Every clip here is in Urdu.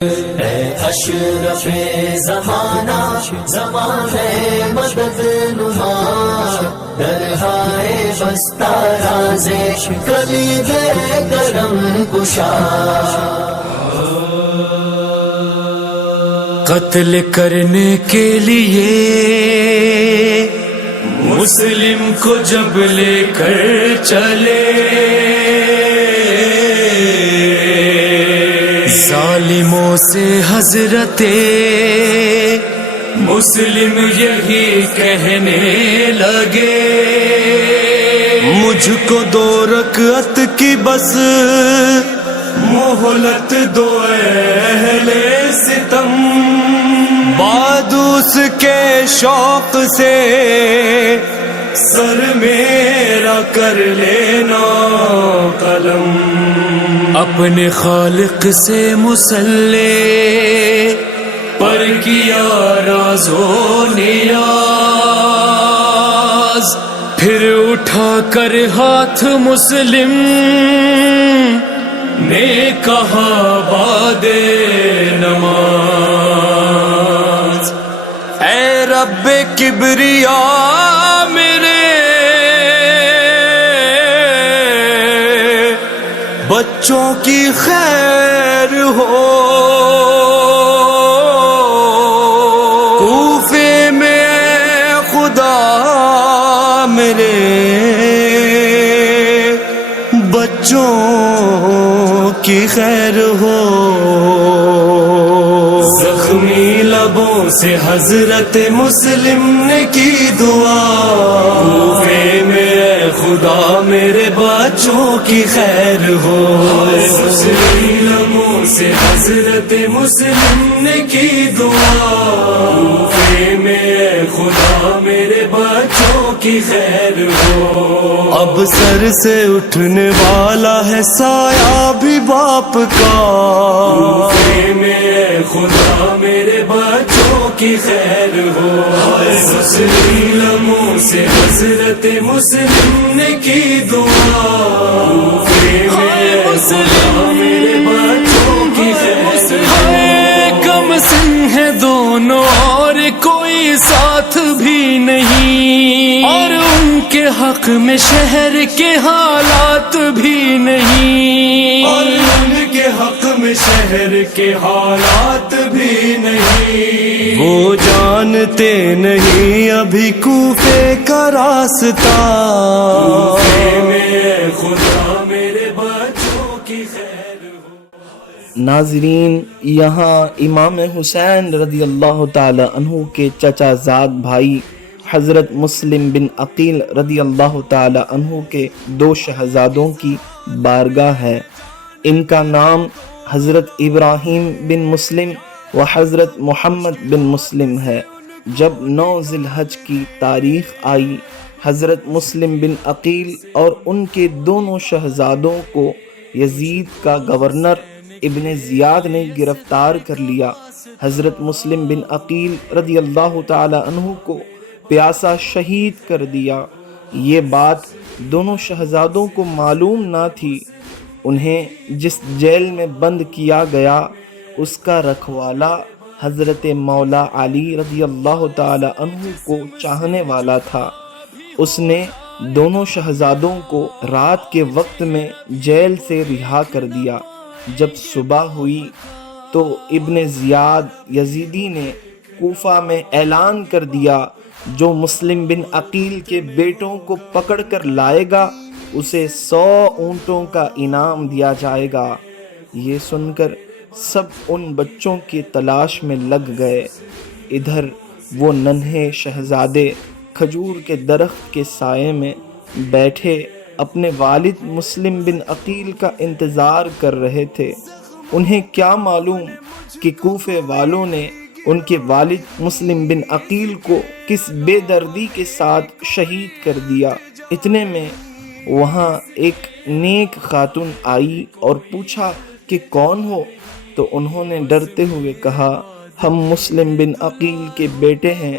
اے اشرف زمانہ زمانے مدد نما درہائے بستہ رازے کلید کرم کشا قتل کرنے کے لیے مسلم کو جب لے کر چلے ظالموں سے حضرت مسلم یہی کہنے لگے مجھ کو 2 رکعت کی بس مہلت دو اہل ستم بعد اس کے شوق سے سر میرا کر لینا قلم اپنے خالق سے مصلی پر کیا راز و نیاز پھر اٹھا کر ہاتھ مسلم نے کہا بعد نماز اے رب کبریا میرے بچوں کی خیر ہو کوفے میں خدا میرے بچوں کی خیر ہو زخمی لبوں سے حضرت مسلم نے کی دعا کوفے میں خدا میرے بچوں کی خیر ہو زخمی لبوں سے حضرت مسلم نے کی دعا کوفے میں خدا میرے بچوں کی خیر ہو اب سر سے اٹھنے والا ہے سایہ بھی باپ کا کوفے میں خدا میرے بچوں کی خیر ہو زخمی لبوں سے حضرت مسلم نے کی دعا کوفے میں خدا میرے بچوں کی خیر ہو کم سن ہے دونوں اور کوئی ساتھ بھی نہیں اور ان کے حق میں شہر کے حالات بھی نہیں اور ان کے حق میں شہر کے حالات بھی نہیں وہ جانتے نہیں ابھی کوفے کا راستہ کوفے میں خدا میرے بچوں کی خیر ہو۔ ناظرین، یہاں امام حسین رضی اللہ تعالی عنہ کے چچا زاد بھائی حضرت مسلم بن عقیل رضی اللہ تعالی عنہ کے 2 شہزادوں کی بارگاہ ہے۔ ان کا نام حضرت ابراہیم بن مسلم و حضرت محمد بن مسلم ہے۔ جب 9 ذی الحج کی تاریخ آئی، حضرت مسلم بن عقیل اور ان کے دونوں شہزادوں کو یزید کا گورنر ابن زیاد نے گرفتار کر لیا۔ حضرت مسلم بن عقیل رضی اللہ تعالی عنہ کو پیاسا شہید کر دیا۔ یہ بات دونوں شہزادوں کو معلوم نہ تھی۔ انہیں جس جیل میں بند کیا گیا اس کا رکھوالا حضرت مولا علی رضی اللہ تعالی عنہ کو چاہنے والا تھا۔ اس نے دونوں شہزادوں کو رات کے وقت میں جیل سے رہا کر دیا۔ جب صبح ہوئی تو ابن زیاد یزیدی نے کوفہ میں اعلان کر دیا جو مسلم بن عقیل کے بیٹوں کو پکڑ کر لائے گا اسے 100 اونٹوں کا انعام دیا جائے گا۔ یہ سن کر سب ان بچوں کی تلاش میں لگ گئے۔ ادھر وہ ننھے شہزادے کھجور کے درخت کے سائے میں بیٹھے اپنے والد مسلم بن عقیل کا انتظار کر رہے تھے۔ انہیں کیا معلوم کہ کوفے والوں نے ان کے والد مسلم بن عقیل کو کس بے دردی کے ساتھ شہید کر دیا۔ اتنے میں وہاں ایک نیک خاتون آئی اور پوچھا کہ کون ہو؟ تو انہوں نے ڈرتے ہوئے کہا ہم مسلم بن عقیل کے بیٹے ہیں۔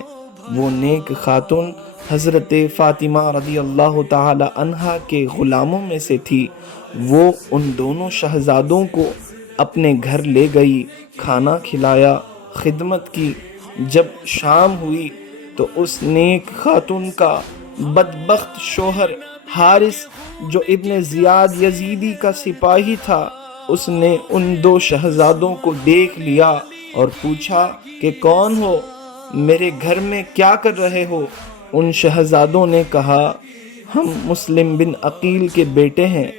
وہ نیک خاتون حضرت فاطمہ رضی اللہ تعالی عنہا کے غلاموں میں سے تھی۔ وہ ان دونوں شہزادوں کو اپنے گھر لے گئی، کھانا کھلایا، خدمت کی۔ جب شام ہوئی تو اس نیک خاتون کا بدبخت شوہر حارث جو ابن زیاد یزیدی کا سپاہی تھا، اس نے ان دو شہزادوں کو دیکھ لیا اور پوچھا کہ کون ہو؟ میرے گھر میں کیا کر رہے ہو؟ ان شہزادوں نے کہا ہم مسلم بن عقیل کے بیٹے ہیں۔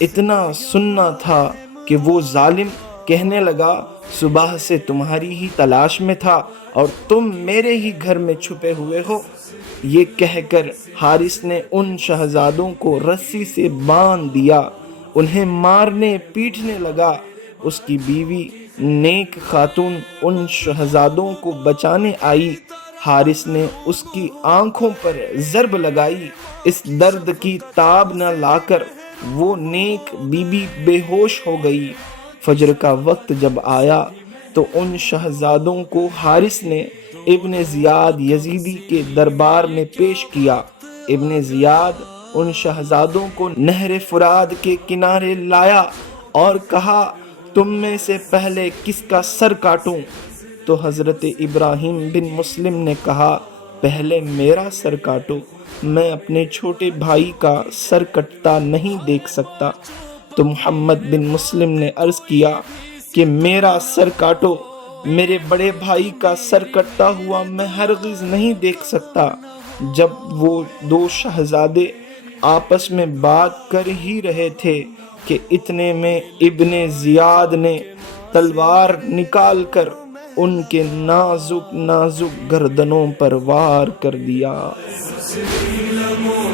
اتنا سننا تھا کہ وہ ظالم کہنے لگا صبح سے تمہاری ہی تلاش میں تھا اور تم میرے ہی گھر میں چھپے ہوئے ہو۔ یہ کہہ کر حارث نے ان شہزادوں کو رسی سے باندھ دیا، انہیں مارنے پیٹنے لگا۔ اس کی بیوی نیک خاتون ان شہزادوں کو بچانے آئی۔ حارث نے اس کی آنکھوں پر ضرب لگائی، اس درد کی تاب نہ لا کر وہ نیک بی بی بے ہوش ہو گئی۔ فجر کا وقت جب آیا تو ان شہزادوں کو حارث نے ابن زیاد یزیدی کے دربار میں پیش کیا۔ ابن زیاد ان شہزادوں کو نہر فرات کے کنارے لایا اور کہا تم میں سے پہلے کس کا سر کاٹوں؟ تو حضرت ابراہیم بن مسلم نے کہا پہلے میرا سر کاٹو، میں اپنے چھوٹے بھائی کا سر کٹتا نہیں دیکھ سکتا۔ تو محمد بن مسلم نے عرض کیا کہ میرا سر کاٹو، میرے بڑے بھائی کا سر کٹتا ہوا میں ہرگز نہیں دیکھ سکتا۔ جب وہ دو شہزادے آپس میں بات کر ہی رہے تھے کہ اتنے میں ابن زیاد نے تلوار نکال کر ان کے نازک نازک گردنوں پر وار کر دیا۔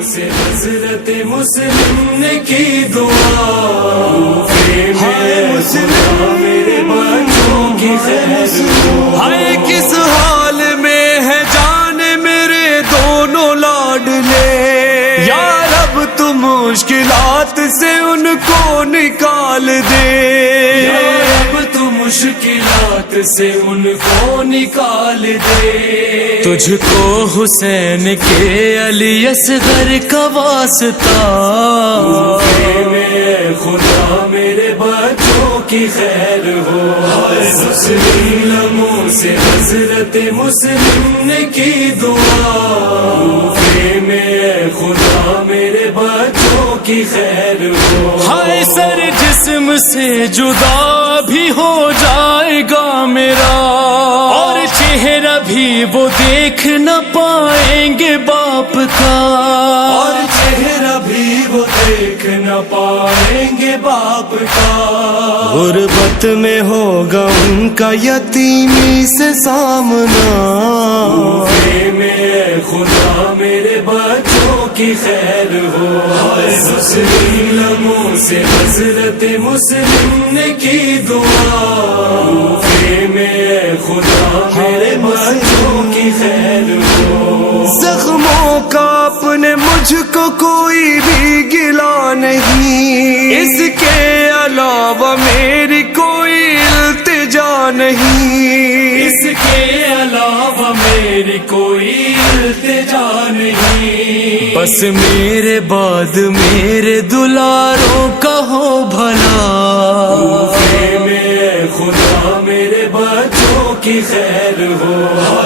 سے حضرت مسلم نے کی دعا، میرے بچوں کی خیر ہو۔ ہائے کس حال میں ہے جان میرے دونوں لاڈلے، یا رب تو مشکلات سے ان کو نکال دے، یا رب تو مشکلات سے ان کو نکال دے۔ تجھ کو حسین کے علی اصغر کا واسطہ، میں خدا میرے بچوں کی خیر ہو۔ مسلموں سے حضرت مسلم نے کی دعا، میں خدا میرے بچوں کی خیر ہو۔ ہائے سر جسم سے جدا بھی ہو جائے گا میرا، اور چہرہ بھی وہ دیکھ نہ پائیں گے باپ کا، اور چہرہ بھی وہ دیکھ نہ پائیں گے باپ کا۔ غربت میں ہوگا ان کا یتیمی سے سامنا، میں خدا میرے بچوں کی خیر ہو۔ مسلموں سے حضرت مسلم نے کی دعا، میں خدا میرے بچوں کی خیر ہو۔ زخموں کا اپنے مجھ کو کوئی بھی گلا نہیں، اس کے علاوہ میری کوئی التجا نہیں، اس کے علاوہ میری کوئی التجا نہیں۔ بس میرے بعد میرے دلاروں کا ہو بھلا، میں خدا میرے بچوں کی خیر ہو۔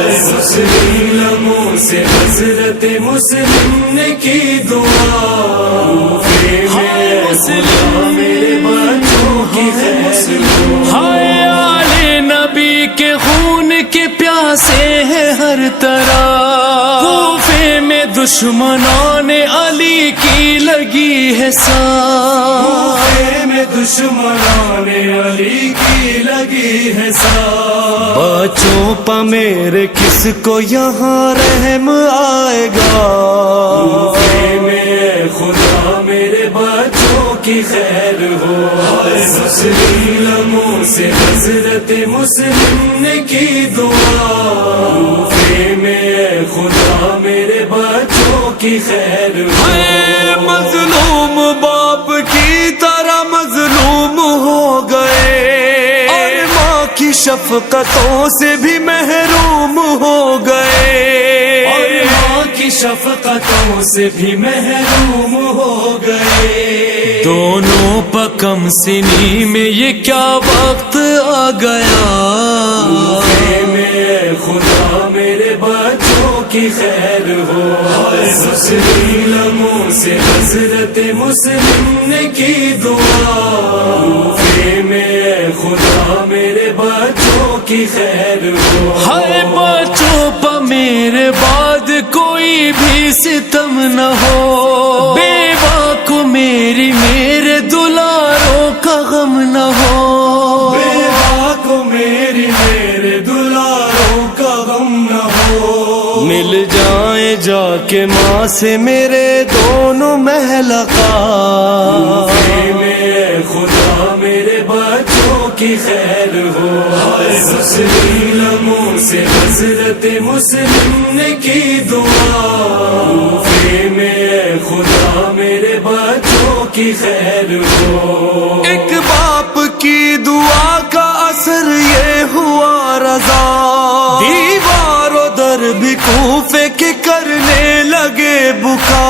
مسلموں سے حضرت مسلم نے کی دعا، میرے بچوں کی خیر ہو۔ ہائے آل نبی کے خون کے پیاسے ہیں ہر طرح، کوفے میں دشمنان علی کی لگی ہے ساں، کوفے میں دشمنان علی کی لگی ہے ساں۔ بچوں پا میرے کس کو یہاں رحم آئے گا، میں خدا میرے بچوں کی خیر ہو۔ مسلموں سے حضرت مسلم نے کی دعا، میں خدا میرے بچوں کی خیر ہو۔ مظلوم باپ کی طرح مظلوم ہو گئے، اور ماں کی شفقتوں سے بھی محروم ہو گئے، اور ماں کی شفقتوں سے بھی محروم ہو گئے۔ دونوں پکم سنی میں یہ کیا وقت آ گیا. میں خدا میرے بچوں کی خیر ہو. دوسری لمحوں سے حضرت مسلم نے کی دعا. میں خدا میرے بچوں کی خیر ہو. ہائے بچوں پہ میرے بعد کوئی بھی ستم نہ ہو. بیوہ کو میری میرے دلاروں کا غم نہ ہو. بیوہ کو میری میرے دلاروں کا غم نہ ہو. مل جائیں جا کے ماں سے میرے دونوں محل آقا. میں خدا میرے بچوں کی خیر ہو. دوسری لمحوں سے حضرت مسلم نے کی دعا. میں خدا میرے بچوں کی خیر ہو. ایک باپ کی دعا کا اثر یہ ہوا رضا. دیوار و در بھی کوفے کے کرنے لگے بکا.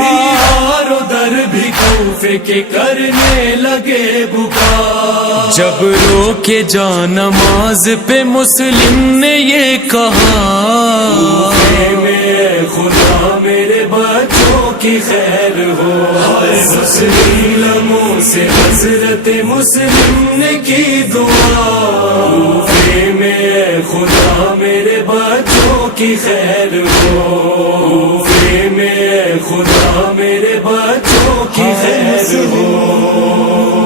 دیوار و در بھی کوفے کے کرنے لگے بکا. جب رو کے جا نماز پہ مسلم نے یہ کہا. میں خدا میرے بچوں کی خیر ہو. دوسری لمحوں سے حضرت مسلم نے کی دعا. میں خدا میرے بچوں کی خیر ہو. میں خدا میرے بچوں کی خیر ہو.